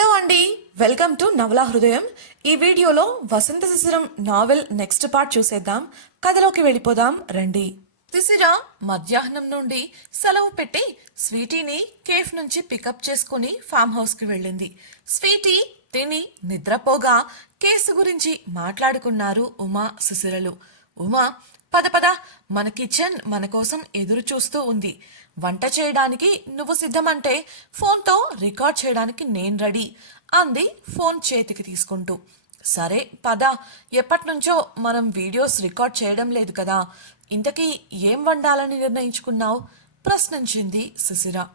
Hello అండి. Welcome to నవలా హృదయం. ఈ వీడియోలో Vasantha Sisiram novel next part చూసేద్దాం. కథలోకి వెళ్ళిపోదాం రండి. శిశిర మధ్యాహ్నం నుండి సెలవు పెట్టి స్వీటీని కేఫ్ నుంచి పికప్ చేసుకుని ఫామ్ హౌస్కి వెళ్ళింది. స్వీటీ తిని నిద్రపోగా కేసు గురించి మాట్లాడుకున్నారు ఉమా శిశిరలు. ఉమా పద పద మన కిచెన్ మన కోసం ఎదురు చూస్తూ ఉంది. వంట చేయడానికి నువ్వు సిద్ధమంటే ఫోన్తో రికార్డ్ చేయడానికి నేను రెడీ అంది ఫోన్ చేతికి తీసుకుంటూ. సరే పద. ఎప్పటినుంచో మనం వీడియోస్ రికార్డ్ చేయడం లేదు కదా. ఇంతకీ ఏం వండాలని నిర్ణయించుకున్నావు? ప్రశ్నించింది సుశిర.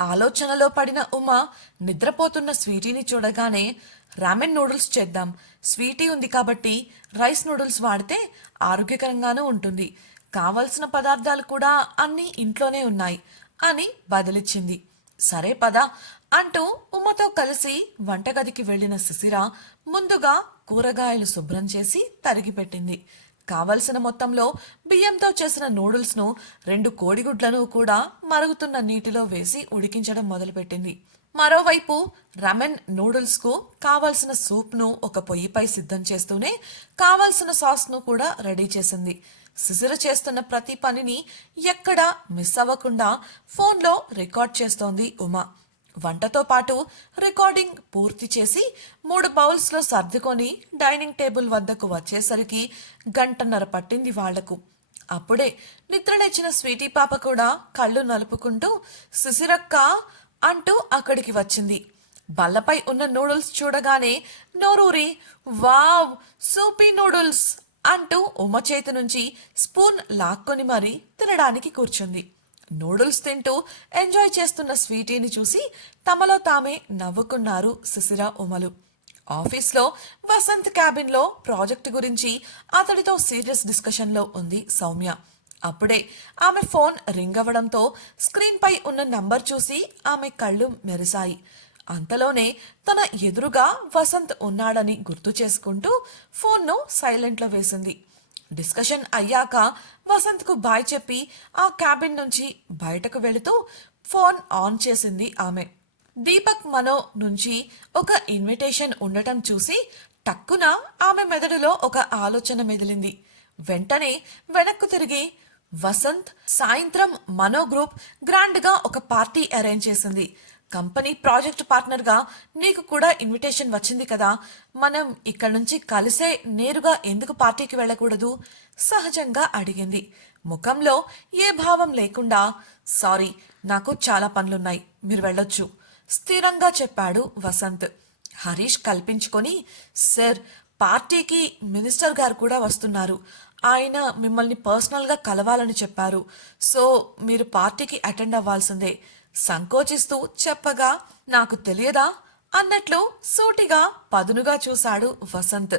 ఆలోచనలో పడిన ఉమ నిద్రపోతున్న స్వీటీని చూడగానే రామెన్ నూడిల్స్ చేద్దాం. స్వీటీ ఉంది కాబట్టి రైస్ నూడిల్స్ వాడితే ఆరోగ్యకరంగానూ ఉంటుంది. కావలసిన పదార్థాలు కూడా అన్నీ ఇంట్లోనే ఉన్నాయి అని బదిలిచ్చింది. సరే పద అంటూ ఉమ్మతో కలిసి వంటగదికి వెళ్ళిన శిశిర ముందుగా కూరగాయలు శుభ్రం చేసి తరిగిపెట్టింది కావలసిన మొత్తంలో బియ్యంతో చేసిన నూడిల్స్ను రెండు కోడిగుడ్లను కూడా మరుగుతున్న నీటిలో వేసి ఉడికించడం మొదలుపెట్టింది. మరోవైపు రమెన్ నూడిల్స్కు కావలసిన సూప్ను ఒక పొయ్యిపై సిద్ధం చేస్తూనే కావలసిన సాస్ను కూడా రెడీ చేసింది. సిసిర చేస్తున్న ప్రతి పనిని ఎక్కడా మిస్ అవ్వకుండా ఫోన్లో రికార్డ్ చేస్తోంది ఉమా. వంటతో పాటు రికార్డింగ్ పూర్తి చేసి మూడు బౌల్స్లో సర్దుకొని డైనింగ్ టేబుల్ వద్దకు వచ్చేసరికి గంటన్నర పట్టింది వాళ్ళకు. అప్పుడే నిద్రలేచిన స్వీటీ పాప కూడా కళ్ళు నలుపుకుంటూ శిశిరక్క అంటూ అక్కడికి వచ్చింది. బల్లపై ఉన్న నూడిల్స్ చూడగానే నోరూరి వావ్! సూపీ నూడిల్స్! అంటూ ఉమ్మ చేతి నుంచి స్పూన్ లాక్కొని మరీ తినడానికి కూర్చుంది. నూడిల్స్ తింటూ ఎంజాయ్ చేస్తున్న స్వీటీని చూసి తమలో తామే నవ్వుకున్నారు శిశిర ఉమలు. ఆఫీస్లో వసంత్ క్యాబిన్లో ప్రాజెక్ట్ గురించి అతడితో సీరియస్ డిస్కషన్లో ఉంది సౌమ్య. అప్పుడే ఆమె ఫోన్ రింగ్ అవ్వడంతో స్క్రీన్పై ఉన్న నంబర్ చూసి ఆమె కళ్ళు మెరిశాయి. అంతలోనే తన ఎదురుగా వసంత్ ఉన్నాడని గుర్తు చేసుకుంటూ ఫోన్ను సైలెంట్లో వేసింది. డిస్కషన్ అయ్యాక వసంత్కు బాయ్ చెప్పి ఆ క్యాబిన్ నుంచి బయటకు వెళుతూ ఫోన్ ఆన్ చేసింది ఆమె. దీపక్ మనో నుంచి ఒక ఇన్విటేషన్ ఉండటం చూసి టక్కున ఆమె మెదడులో ఒక ఆలోచన మెదిలింది. వెంటనే వెనక్కు తిరిగి వసంత్ సాయంత్రం మనో గ్రూప్ గ్రాండ్గా ఒక పార్టీ అరేంజ్ చేసింది. కంపెనీ ప్రాజెక్ట్ పార్ట్నర్గా నీకు కూడా ఇన్విటేషన్ వచ్చింది కదా? మనం ఇక్కడ నుంచి కలిసే నేరుగా ఎందుకు పార్టీకి వెళ్ళకూడదు? సహజంగా అడిగింది. ముఖంలో ఏ భావం లేకుండా సారీ నాకు చాలా పనులున్నాయి మీరు వెళ్ళొచ్చు స్థిరంగా చెప్పాడు వసంత్. హరీష్ కల్పించుకొని సార్ పార్టీకి మినిస్టర్ గారు కూడా వస్తున్నారు. ఆయన మిమ్మల్ని పర్సనల్గా కలవాలని చెప్పారు. సో మీరు పార్టీకి అటెండ్ అవ్వాల్సిందే. సంకోచిస్తూ చెప్పగా నాకు తెలియదా? అన్నట్లు సూటిగా పదునుగా చూశాడు వసంత్.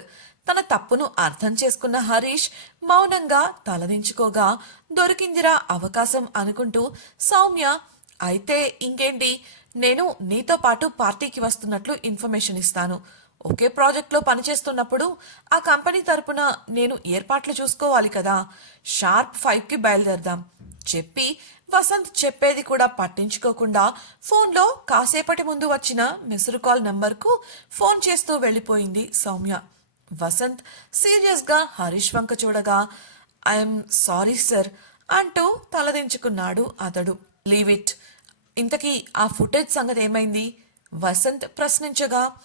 తన తప్పును అర్థం చేసుకున్న హరీష్ మౌనంగా తలదించుకోగా దొరికిందిరా అవకాశం అనుకుంటూ సౌమ్య అయితే ఇంకేంటి? నేను నీతో పాటు పార్టీకి వస్తున్నట్లు ఇన్ఫర్మేషన్ ఇస్తాను. ఒకే ప్రాజెక్ట్లో పనిచేస్తున్నప్పుడు ఆ కంపెనీ తరపున నేను ఏర్పాట్లు చూసుకోవాలి కదా. షార్ప్ ఫైవ్కి బయలుదేరదాం. చెప్పి వసంత్ చెప్పేది కూడా పట్టించుకోకుండా ఫోన్లో కాసేపటి ముందు వచ్చిన మిస్డ్ కాల్ నంబర్కు ఫోన్ చేస్తూ వెళ్ళిపోయింది సౌమ్య. వసంత్ సీరియస్గా హరీష్ వంక చూడగా ఐఎమ్ సారీ సార్ అంటూ తలదించుకున్నాడు అతడు. Leave it. ఇంతకీ ఆ ఫుటేజ్ సంగతి ఏమైంది? వసంత్ ప్రశ్నించగా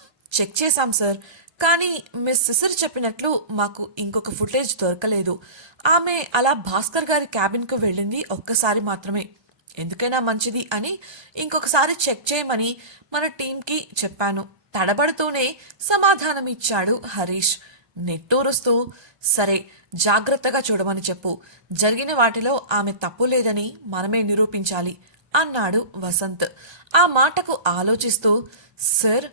చెక్ చేశాం సార్. కానీ మిస్ సిసర్ చెప్పినట్లు మాకు ఇంకొక ఫుటేజ్ దొరకలేదు. ఆమె అలా భాస్కర్ గారి క్యాబిన్కు వెళ్ళింది ఒక్కసారి మాత్రమే. ఎందుకైనా మంచిది అని ఇంకొకసారి చెక్ చేయమని మన టీంకి చెప్పాను. తడబడుతూనే సమాధానం ఇచ్చాడు హరీష్. నెట్టూరుస్తూ సరే జాగ్రత్తగా చూడమని చెప్పు. జరిగిన వాటిలో ఆమె తప్పు లేదని మనమే నిరూపించాలి అన్నాడు వసంత్. ఆ మాటకు ఆలోచిస్తూ సార్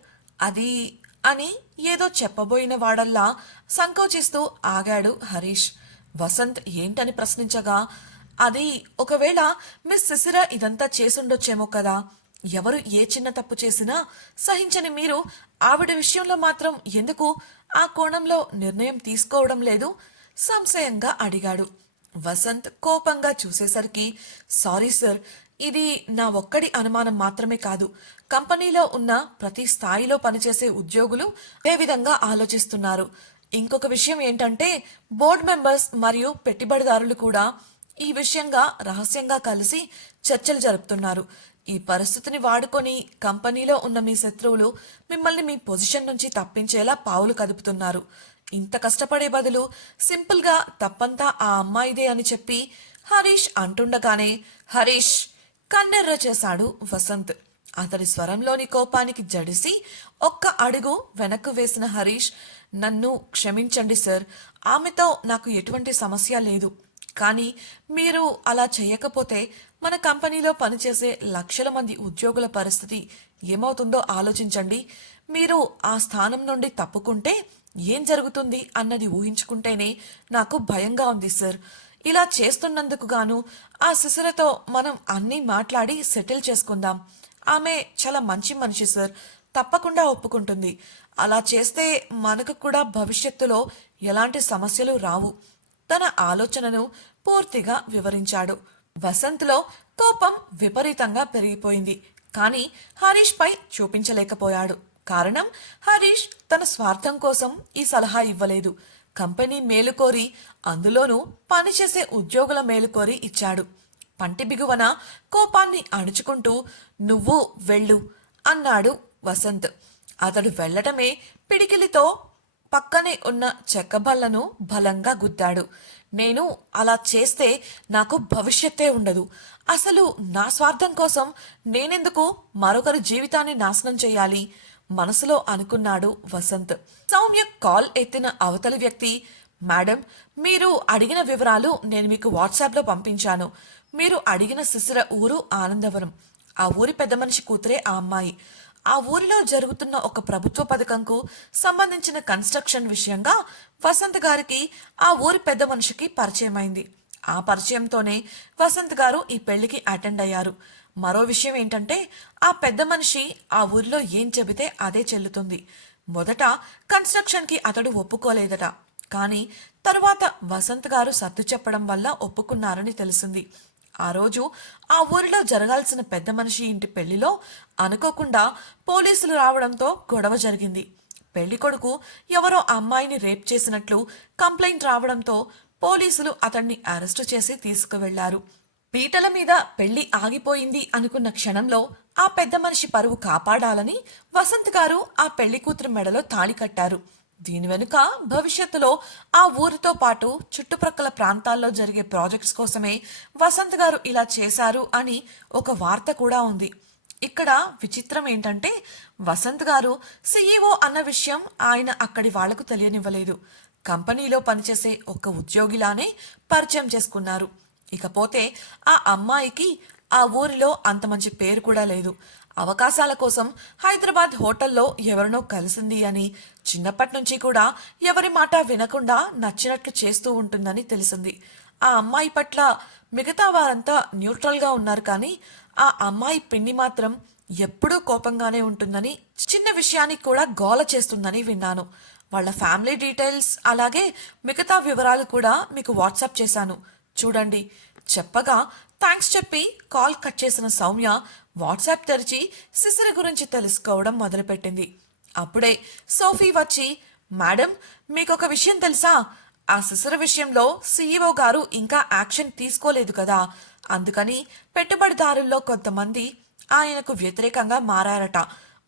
అది అని ఏదో చెప్పబోయిన వాడల్లా సంకోచిస్తూ ఆగాడు హరీష్. వసంత్ ఏంటని ప్రశ్నించగా అది ఒకవేళ మిస్ శిశిర ఇదంతా చేసుండొచ్చేమో కదా. ఎవరు ఏ చిన్న తప్పు చేసినా సహించని మీరు ఆవిడ విషయంలో మాత్రం ఎందుకు ఆ కోణంలో నిర్ణయం తీసుకోవడం లేదు? సంశయంగా అడిగాడు. వసంత్ కోపంగా చూసేసరికి సారీ సార్ ఇది నా ఒక్కడి అనుమానం మాత్రమే కాదు. కంపెనీలో ఉన్న ప్రతి స్థాయిలో పనిచేసే ఉద్యోగులు అదే విధంగా ఆలోచిస్తున్నారు. ఇంకొక విషయం ఏంటంటే బోర్డు మెంబర్స్ మరియు పెట్టుబడిదారులు కూడా ఈ విషయంగా రహస్యంగా కలిసి చర్చలు జరుపుతున్నారు. ఈ పరిస్థితిని వాడుకొని కంపెనీలో ఉన్న మీ శత్రువులు మిమ్మల్ని మీ పొజిషన్ నుంచి తప్పించేలా పావులు కదుపుతున్నారు. ఇంత కష్టపడే బదులు సింపుల్గా తప్పంతా ఆ అమ్మాయిదే అని చెప్పి హరీష్ అంటుండగానే హరీష్ కన్నెర్ర చేశాడు వసంత్. అతడి స్వరంలోని కోపానికి జడిసి ఒక్క అడుగు వెనక్కు వేసిన హరీష్ నన్ను క్షమించండి సార్ ఆమెతో నాకు ఎటువంటి సమస్య లేదు. కానీ మీరు అలా చేయకపోతే మన కంపెనీలో పనిచేసే లక్షల మంది ఉద్యోగుల పరిస్థితి ఏమవుతుందో ఆలోచించండి. మీరు ఆ స్థానం నుండి తప్పుకుంటే ఏం జరుగుతుంది అన్నది ఊహించుకుంటేనే నాకు భయంగా ఉంది సార్. ఇలా చేస్తున్నందుకు గాను ఆ శిశురతో మనం అన్నీ మాట్లాడి సెటిల్ చేసుకుందాం. ఆమె చాలా మంచి మనిషి సార్. తప్పకుండా ఒప్పుకుంటుంది. అలా చేస్తే మనకు కూడా భవిష్యత్తులో ఎలాంటి సమస్యలు రావు. తన ఆలోచనను పూర్తిగా వివరించాడు. వసంత్లో కోపం విపరీతంగా పెరిగిపోయింది. కానీ హరీష్ పై చూపించలేకపోయాడు. కారణం హరీష్ తన స్వార్థం కోసం ఈ సలహా ఇవ్వలేదు. కంపెనీ మేలుకోరి అందులోనూ పనిచేసే ఉద్యోగుల మేలుకోరి ఇచ్చాడు. పంటి బిగువన కోపాన్ని అణుచుకుంటూ నువ్వు వెళ్ళు అన్నాడు వసంత్. అతడు వెళ్ళటమే పిడికిలితో పక్కనే ఉన్న చెక్కబల్లను బలంగా గుద్దాడు. నేను అలా చేస్తే నాకు భవిష్యత్తే ఉండదు. అసలు నా స్వార్థం కోసం నేనెందుకు మరొకరి జీవితాన్ని నాశనం చేయాలి? మనసులో అనుకున్నాడు వసంత్. సౌమ్య కాల్ ఎత్తిన అవతలి వ్యక్తి మేడం మీరు అడిగిన వివరాలు నేను మీకు వాట్సాప్లో పంపించాను. మీరు అడిగిన శిశిర ఊరు ఆనందవరం. ఆ ఊరి పెద్ద మనిషి కూతురే ఆ అమ్మాయి. ఆ ఊరిలో జరుగుతున్న ఒక ప్రభుత్వ పథకంకు సంబంధించిన కన్స్ట్రక్షన్ విషయంగా వసంత్ గారికి ఆ ఊరి పెద్ద మనిషికి పరిచయమైంది. ఆ పరిచయంతోనే వసంత్ గారు ఈ పెళ్ళికి అటెండ్ అయ్యారు. మరో విషయం ఏంటంటే ఆ పెద్ద మనిషి ఆ ఊరిలో ఏం చెబితే అదే చెల్లుతుంది. మొదట కన్స్ట్రక్షన్కి అతడు ఒప్పుకోలేదట. కానీ తరువాత వసంత్ గారు సర్దు చెప్పడం వల్ల ఒప్పుకున్నారని తెలిసింది. ఆ రోజు ఆ ఊరిలో జరగాల్సిన పెద్ద మనిషి ఇంటి పెళ్ళిలో అనుకోకుండా పోలీసులు రావడంతో గొడవ జరిగింది. పెళ్ళి కొడుకు ఎవరో అమ్మాయిని రేప్ చేసినట్లు కంప్లైంట్ రావడంతో పోలీసులు అతన్ని అరెస్టు చేసి తీసుకువెళ్ళారు. పీటల మీద పెళ్ళి ఆగిపోయింది అనుకున్న క్షణంలో ఆ పెద్ద మనిషి పరువు కాపాడాలని వసంత్ గారు ఆ పెళ్ళి కూతురు మెడలో తాళి కట్టారు. దీని వెనుక భవిష్యత్తులో ఆ ఊరితో పాటు చుట్టుప్రక్కల ప్రాంతాల్లో జరిగే ప్రాజెక్ట్స్ కోసమే వసంత్ గారు ఇలా చేశారు అని ఒక వార్త కూడా ఉంది. ఇక్కడ విచిత్రం ఏంటంటే వసంత్ గారు సీఈఓ అన్న విషయం ఆయన అక్కడి వాళ్ళకు తెలియనివ్వలేదు. కంపెనీలో పనిచేసే ఒక ఉద్యోగిలానే పరిచయం చేసుకున్నారు. ఇకపోతే ఆ అమ్మాయికి ఆ ఊరిలో అంత మంచి పేరు కూడా లేదు. అవకాశాల కోసం హైదరాబాద్ హోటల్లో ఎవరినో కలిసింది అని చిన్నప్పటి నుంచి కూడా ఎవరి మాట వినకుండా నచ్చినట్లు చేస్తూ ఉంటుందని తెలిసింది. ఆ అమ్మాయి పట్ల మిగతా వారంతా న్యూట్రల్గా ఉన్నారు కానీ ఆ అమ్మాయి పిన్ని మాత్రం ఎప్పుడూ కోపంగానే ఉంటుందని చిన్న విషయానికి కూడా గోల చేస్తుందని విన్నాను. వాళ్ళ ఫ్యామిలీ డీటెయిల్స్ అలాగే మిగతా వివరాలు కూడా మీకు వాట్సాప్ చేశాను. చూడండి. చెప్పగా థ్యాంక్స్ చెప్పి కాల్ కట్ చేసిన సౌమ్య వాట్సాప్ తెరిచి సిసిరి గురించి తెలుసుకోవడం మొదలుపెట్టింది. అప్పుడే సోఫీ వచ్చి మేడం మీకొక విషయం తెలుసా? ఆ సిసిర విషయంలో సీఈఓ గారు ఇంకా యాక్షన్ తీసుకోలేదు కదా. అందుకని పెట్టుబడిదారుల్లో కొంతమంది ఆయనకు వ్యతిరేకంగా మారారట.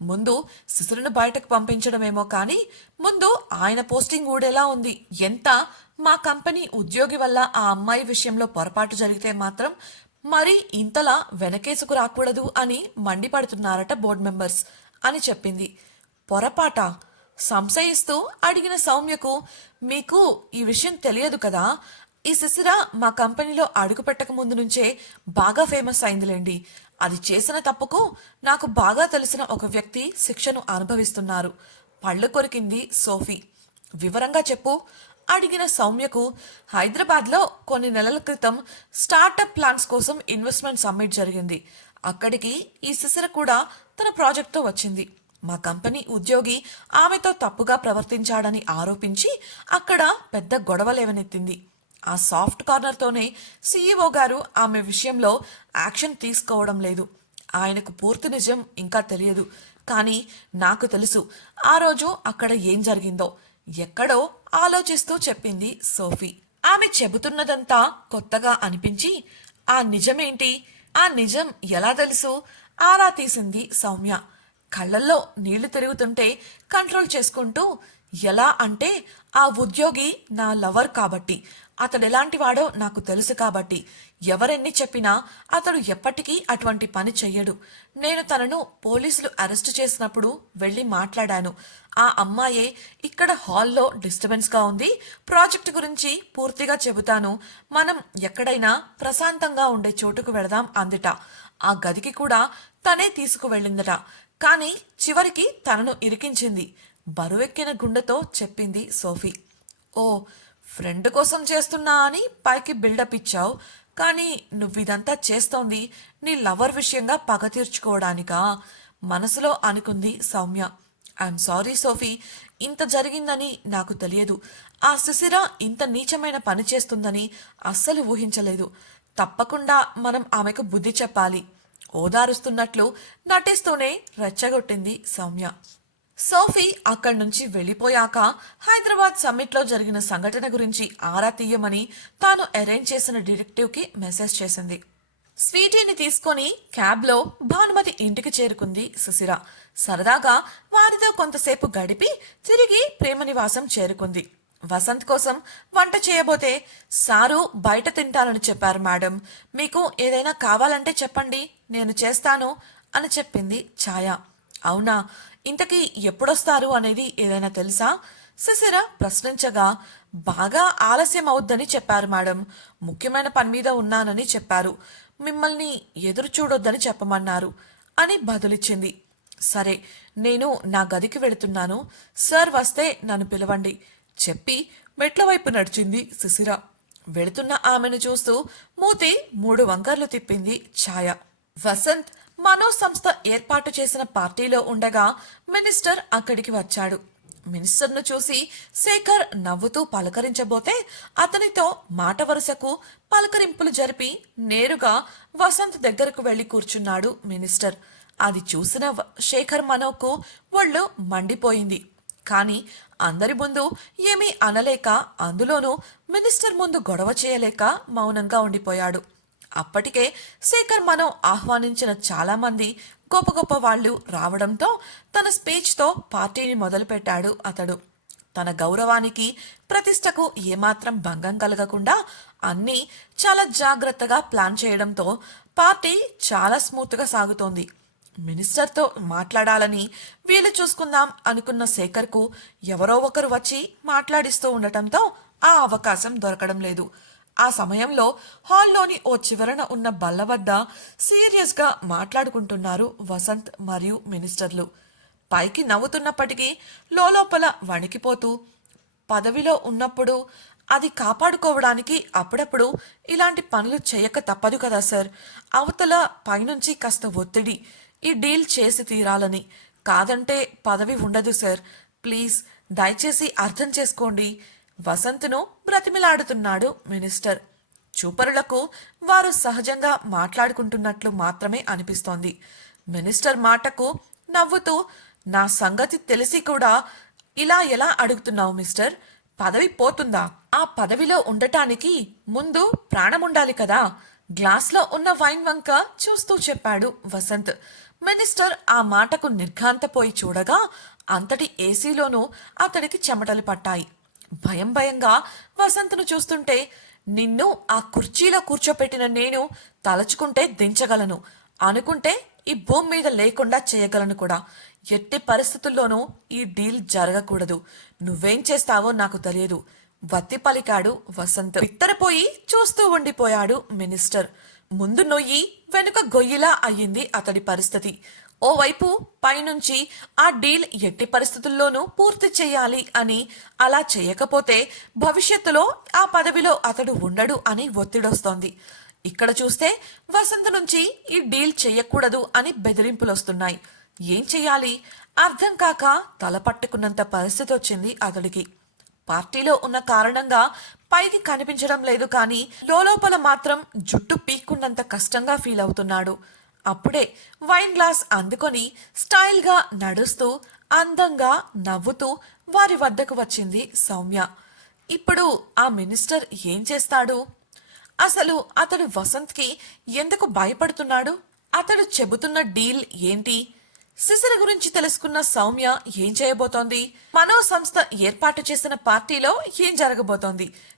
ముందు శిశురును బయటకు పంపించడమేమో కానీ ముందు ఆయన పోస్టింగ్ ఊడేలా ఉంది. ఎంత? మా కంపెనీ ఉద్యోగి వల్ల ఆ అమ్మాయి విషయంలో పొరపాటు జరిగితే మాత్రం మరి ఇంతలా వెనకేసుకు రాకూడదు అని మండిపడుతున్నారట బోర్డు మెంబర్స్ అని చెప్పింది. పొరపాట? సంశయిస్తూ అడిగిన సౌమ్యకు మీకు ఈ విషయం తెలియదు కదా? ఈ శిశిర మా కంపెనీలో అడుగు పెట్టక ముందు నుంచే బాగా ఫేమస్ అయిందిలేండి. అది చేసిన తప్పుకు నాకు బాగా తెలిసిన ఒక వ్యక్తి శిక్షను అనుభవిస్తున్నారు. పళ్ళు కొరికింది సోఫీ. వివరంగా చెప్పు. అడిగిన సౌమ్యకు హైదరాబాద్లో కొన్ని నెలల క్రితం స్టార్టప్ ప్లాన్స్ కోసం ఇన్వెస్ట్మెంట్ సమ్మిట్ జరిగింది. అక్కడికి ఈ శిశిర కూడా తన ప్రాజెక్ట్తో వచ్చింది. మా కంపెనీ ఉద్యోగి ఆమెతో తప్పుగా ప్రవర్తించాడని ఆరోపించి అక్కడ పెద్ద గొడవ లేవనెత్తింది ఆ సాఫ్ట్ కార్నర్తోనే సీఈఓ గారు ఆమె విషయంలో యాక్షన్ తీసుకోవడం లేదు. ఆయనకు పూర్తి నిజం ఇంకా తెలియదు. కానీ నాకు తెలుసు ఆ రోజు అక్కడ ఏం జరిగిందో. ఎక్కడో ఆలోచిస్తూ చెప్పింది సోఫీ. ఆమె చెబుతున్నదంతా కొత్తగా అనిపించి ఆ నిజమేంటి? ఆ నిజం ఎలా తెలుసు? ఆరా తీసింది సౌమ్య. కళ్ళల్లో నీళ్ళు తిరుగుతుంటే కంట్రోల్ చేసుకుంటూ ఎలా అంటే ఆ ఉద్యోగి నా లవర్ కాబట్టి. అతడు ఎలాంటి వాడో నాకు తెలుసు కాబట్టి. ఎవరెన్ని చెప్పినా అతడు ఎప్పటికీ అటువంటి పని చెయ్యడు. నేను తనను పోలీసులు అరెస్ట్ చేసినప్పుడు వెళ్ళి మాట్లాడాను. ఆ అమ్మాయే ఇక్కడ హాల్లో డిస్టర్బెన్స్గా ఉంది. ప్రాజెక్ట్ గురించి పూర్తిగా చెబుతాను. మనం ఎక్కడైనా ప్రశాంతంగా ఉండే చోటుకు వెళదాం అందుట. ఆ గదికి కూడా తనే తీసుకువెళ్ళిందట. కానీ చివరికి తనను ఇరికించింది. బరువెక్కిన గుండెతో చెప్పింది సోఫీ. ఓ ఫ్రెండ్ కోసం చేస్తున్నా అని పైకి బిల్డప్ ఇచ్చావు. కానీ నువ్వు ఇదంతా చేస్తోంది నీ లవర్ విషయంగా పగ తీర్చుకోవడానికా మనసులో అనుకుంది సౌమ్య. I'm sorry Sophie. ఇంత జరిగిందని నాకు తెలియదు. ఆ శిశిర ఇంత నీచమైన పని చేస్తుందని అస్సలు ఊహించలేదు. తప్పకుండా మనం ఆమెకు బుద్ధి చెప్పాలి. ఓదారుస్తున్నట్లు నటిస్తూనే రెచ్చగొట్టింది సౌమ్య. సోఫీ అక్కడి నుంచి వెళ్ళిపోయాక హైదరాబాద్ సమ్మిట్లో జరిగిన సంఘటన గురించి ఆరా తీయమని తాను అరేంజ్ చేసిన డిటెక్టివ్కి మెసేజ్ చేసింది. స్వీటీని తీసుకొని క్యాబ్లో భానుమతి ఇంటికి చేరుకుంది సుశిర సరదాగా వారితో కొంతసేపు గడిపి తిరిగి ప్రేమనివాసం చేరుకుంది. వసంత్ కోసం వంట చేయబోతే సారు బయట తింటానని చెప్పారు మేడం. మీకు ఏదైనా కావాలంటే చెప్పండి నేను చేస్తాను అని చెప్పింది ఛాయ. అవునా? ఇంతకీ ఎప్పుడొస్తారు అనేది ఏదైనా తెలుసా? శశిర ప్రశ్నించగా బాగా ఆలస్యం అవుద్దని చెప్పారు మేడం. ముఖ్యమైన పని మీద ఉన్నానని చెప్పారు. మిమ్మల్ని ఎదురు చూడొద్దని చెప్పమన్నారు అని బదులిచ్చింది. సరే నేను నా గదికి వెళుతున్నాను. సార్ వస్తే నన్ను పిలవండి చెప్పి మెట్ల వైపు నడిచింది శిశిర వెళుతున్న ఆమెను చూస్తూ మూతి మూడు వంకర్లు తిప్పింది ఛాయ. వసంత్ మనో సంస్థ ఏర్పాటు చేసిన పార్టీలో ఉండగా మినిస్టర్ అక్కడికి వచ్చాడు. మినిస్టర్ను చూసి శేఖర్ నవ్వుతూ పలకరించబోతే అతనితో మాట వరుసకు పలకరింపులు జరిపి నేరుగా వసంత్ దగ్గరకు వెళ్ళి కూర్చున్నాడు మినిస్టర్. అది చూసిన శేఖర్ మనోకు ఒళ్ళు మండిపోయింది. కానీ అందరి ముందు ఏమీ అనలేక అందులోనూ మినిస్టర్ ముందు గొడవ చేయలేక మౌనంగా ఉండిపోయాడు. అప్పటికే శేఖర్ మనం ఆహ్వానించిన చాలామంది గొప్ప గొప్ప వాళ్ళు రావడంతో తన స్పీచ్తో పార్టీని మొదలుపెట్టాడు అతడు. తన గౌరవానికి ప్రతిష్టకు ఏమాత్రం భంగం కలగకుండా అన్నీ చాలా జాగ్రత్తగా ప్లాన్ చేయడంతో పార్టీ చాలా స్మూత్గా సాగుతోంది. మినిస్టర్తో మాట్లాడాలని వీలు చూసుకుందాం అనుకున్న శేఖర్కు ఎవరో ఒకరు వచ్చి మాట్లాడిస్తూ ఉండటంతో ఆ అవకాశం దొరకడం లేదు. ఆ సమయంలో హాల్లోని ఓ చివరన ఉన్న బల్ల వద్ద సీరియస్గా మాట్లాడుకుంటున్నారు వసంత్ మరియు మినిస్టర్లు. పైకి నవ్వుతున్నప్పటికీ లోపల వణికిపోతూ పదవిలో ఉన్నప్పుడు అది కాపాడుకోవడానికి అప్పుడప్పుడు ఇలాంటి పనులు చేయక తప్పదు కదా సార్. అవతల పైనుంచి కాస్త ఒత్తిడి ఈ డీల్ చేసి తీరాలని. కాదంటే పదవి ఉండదు సార్. ప్లీజ్ దయచేసి అర్థం చేసుకోండి. వసంత్ను బ్రతిమిలాడుతున్నాడు మినిస్టర్. చూపరులకు వారు సహజంగా మాట్లాడుకుంటున్నట్లు మాత్రమే అనిపిస్తోంది. మినిస్టర్ మాటకు నవ్వుతూ నా సంగతి తెలిసి కూడా ఇలా ఎలా అడుగుతున్నావు మిస్టర్? పదవి పోతుందా? ఆ పదవిలో ఉండటానికి ముందు ప్రాణం ఉండాలి కదా? గ్లాస్లో ఉన్న వైన్ వంక చూస్తూ చెప్పాడు వసంత్. మినిస్టర్ ఆ మాటకు నిర్ఘాంతపోయి చూడగా అంతటి ఏసీలోనూ అతడికి చెమటలు పట్టాయి. భయం భయంగా వసంతను చూస్తుంటే నిన్ను ఆ కుర్చీలో కూర్చోపెట్టిన నేను తలచుకుంటే దించగలను అనుకుంటే ఈ భూమి మీద లేకుండా చేయగలను కూడా. ఎట్టి పరిస్థితుల్లోనూ ఈ డీల్ జరగకూడదు. నువ్వేం చేస్తావో నాకు తెలియదు. వత్తి పలికాడు వసంత్. ఇత్తరపోయి చూస్తూ ఉండిపోయాడు మినిస్టర్. ముందు నొయ్యి వెనుక గొయ్యిలా అయ్యింది అతడి పరిస్థితి. ఓవైపు పైనుంచి ఆ డీల్ ఎట్టి పరిస్థితుల్లోనూ పూర్తి చేయాలి అని అలా చేయకపోతే భవిష్యత్తులో ఆ పదవిలో అతడు ఉండడు అని ఒత్తిడొస్తోంది. ఇక్కడ చూస్తే వసంత నుంచి ఈ డీల్ చేయకూడదు అని బెదిరింపులొస్తున్నాయి. ఏం చెయ్యాలి అర్థం కాక తల పట్టుకున్నంత పరిస్థితి వచ్చింది అతడికి. పార్టీలో ఉన్న కారణంగా పైకి కనిపించడం లేదు కానీ లోపల మాత్రం జుట్టు పీక్కున్నంత కష్టంగా ఫీల్ అవుతున్నాడు అప్పుడే వైన్ గ్లాస్ అందుకొని స్టైల్గా నడుస్తూ అందంగా నవ్వుతూ వారి వద్దకు వచ్చింది సౌమ్య. ఇప్పుడు ఆ మినిస్టర్ ఏం చేస్తాడు? అసలు అతడు వసంత్కి ఎందుకు భయపడుతున్నాడు? అతడు చెబుతున్న డీల్ ఏంటి? శిశిర గురించి తెలుసుకున్న సౌమ్య ఏం చేయబోతోంది? మనో సంస్థ ఏర్పాటు చేసిన పార్టీలో ఏం జరగబోతోంది?